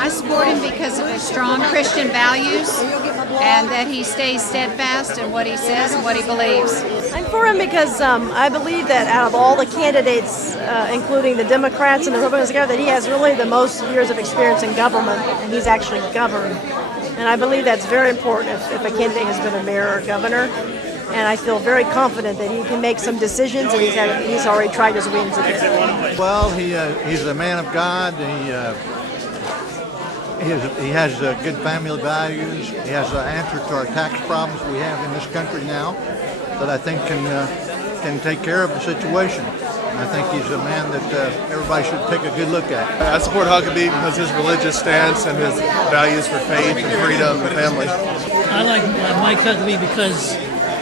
I support him because of his strong Christian values and that he stays steadfast in what he says and what he believes. I'm for him because I believe that out of all the candidates, including the Democrats and the Republicans together, that he has really the most years of experience in government, and he's actually governed. And I believe that's very important if a candidate has been a mayor or governor. And I feel very confident that he can make some decisions, and he's already tried his wings a bit. Well, he's a man of God. He has good family values. He has an answer to our tax problems we have in this country now that I think can take care of the situation. I think he's a man that everybody should take a good look at. I support Huckabee because his religious stance and his values for faith and freedom and family. I like Mike Huckabee because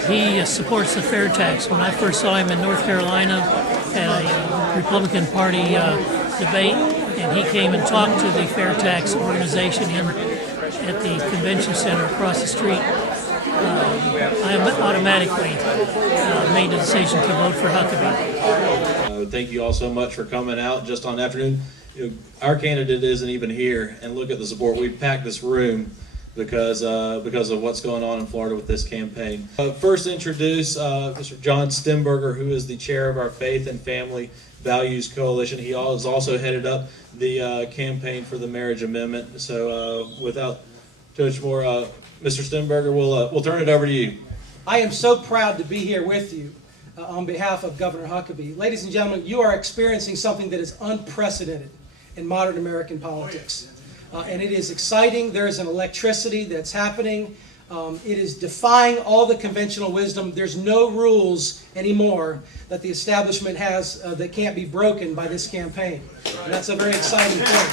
he supports the fair tax. When I first saw him in North Carolina at a Republican Party debate, and he came and talked to the fair tax organization at the convention center across the street, I automatically made the decision to vote for Huckabee. Thank you all so much for coming out just on afternoon. Our candidate isn't even here, and look at the support. We've packed this room because of what's going on in Florida with this campaign. First introduce Mr. John Stemberger, who is the chair of our Faith and Family Values Coalition. He has also headed up the campaign for the marriage amendment. So without too much more, Mr. Stemberger, we'll turn it over to you. I am so proud to be here with you on behalf of Governor Huckabee. Ladies and gentlemen, you are experiencing something that is unprecedented in modern American politics. And it is exciting. There is an electricity that's happening. It is defying all the conventional wisdom. There's no rules anymore that the establishment has that can't be broken by this campaign. And that's a very exciting thing.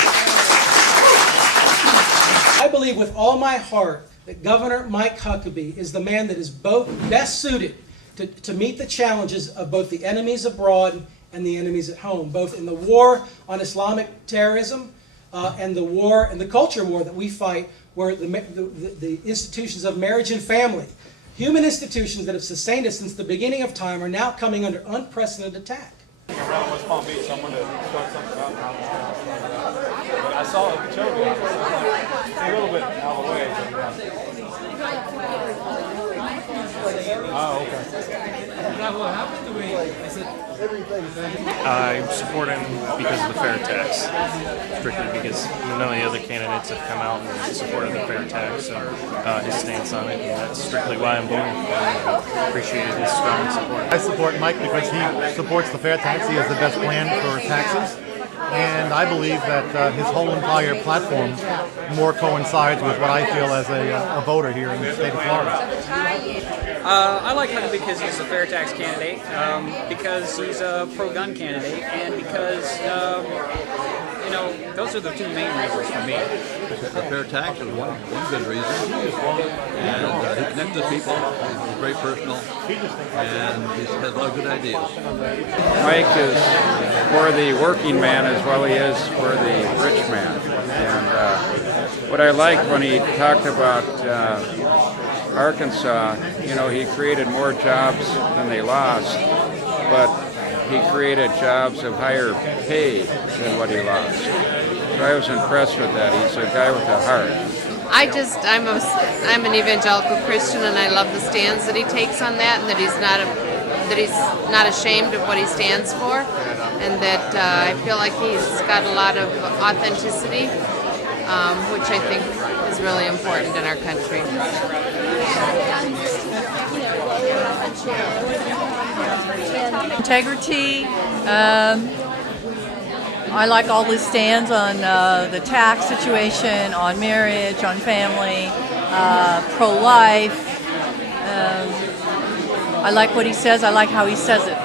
I believe with all my heart that Governor Mike Huckabee is the man that is both best suited to meet the challenges of both the enemies abroad and the enemies at home, both in the war on Islamic terrorism and the war and the culture war that we fight, where the institutions of marriage and family, human institutions that have sustained us since the beginning of time, are now coming under unprecedented attack. Around West Palm Beach, someone to start something up. But I saw it in Okeechobee. It's a little bit out of the way. Oh, okay. I support him because of the fair tax, strictly because none of the other candidates have come out and supported the fair tax, so his stance on it, and that's strictly why I'm voting for him. I appreciated his strong support. I support Mike because he supports the fair tax. He has the best plan for taxes. And I believe that his whole entire platform more coincides with what I feel as a voter here in the state of Florida. I like Huckabee because he's a fair tax candidate, because he's a pro-gun candidate, and because, those are the two main reasons for me. The fair tax is one good reason, and he connects with people. He's very personal, and he has a lot of good ideas. Mike is for the working man as well as he is for the rich man. And what I liked when he talked about Arkansas, he created more jobs than they lost, but he created jobs of higher pay than what he lost. So I was impressed with that. He's a guy with a heart. I'm an evangelical Christian, and I love the stands that he takes on that, and that he's not ashamed of what he stands for, and that I feel like he's got a lot of authenticity, which I think is really important in our country. Integrity. I like all his stands on the tax situation, on marriage, on family, pro-life. I like what he says. I like how he says it.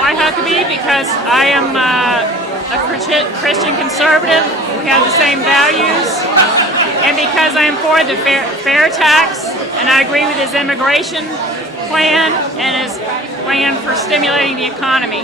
Why Huckabee? Because I am a Christian conservative. We have the same values. And because I am for the fair tax, and I agree with his immigration plan and his plan for stimulating the economy.